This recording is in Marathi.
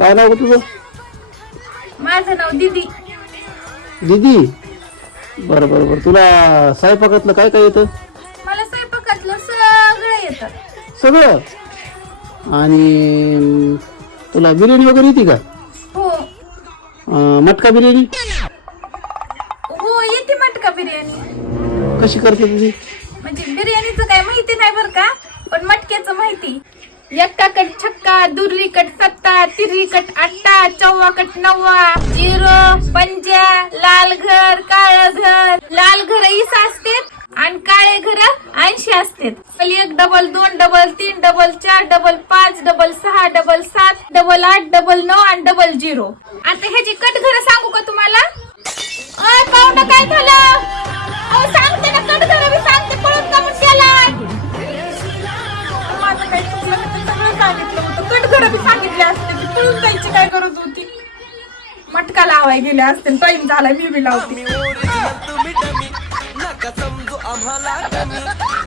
काय नाव तुझं? माझं नाव दीदी. दीदी. बरं बरं बरं. तुला स्वयंपाकातलं काय काय येतं? मला स्वयंपाकातलं सगळं येतं. सगळं. आणि तुला बिर्याणी वगैरे येते का? हो मटका बिर्याणी हो येते मटका बिर्याणी. कशी करते तुझी? म्हणजे बिर्याणीचं काय माहिती नाही बरं का, पण मटक्याचं माहिती. एक्का कट छक्का, दुर्री कट सत्ता, तिर्री कट आट्टा, चौवा कट नव्वा, जिरो पंजा, लाल घर काळ घर. लाल घर 20 असतात आणि काळे घर 80 असतात. 1 double 2 double 3 double 4 double 5 double 6 double 7 double 8 double 9 आणि डबल 0. आता ह्याची कट घर सांगू का तुम्हाला? पाहुणं काय झालं? अहो सांगते ना, कट घर मी सांगते, पळून का म्हणून गेलाय? माझं काही चुकलं नाही, सगळं सांगितलं होतं. कट घर बी सांगितले असते, ती पळून जायची काय गरज होती? मटका लावाय गेले असते, टाइम झाला, मी बी लावते.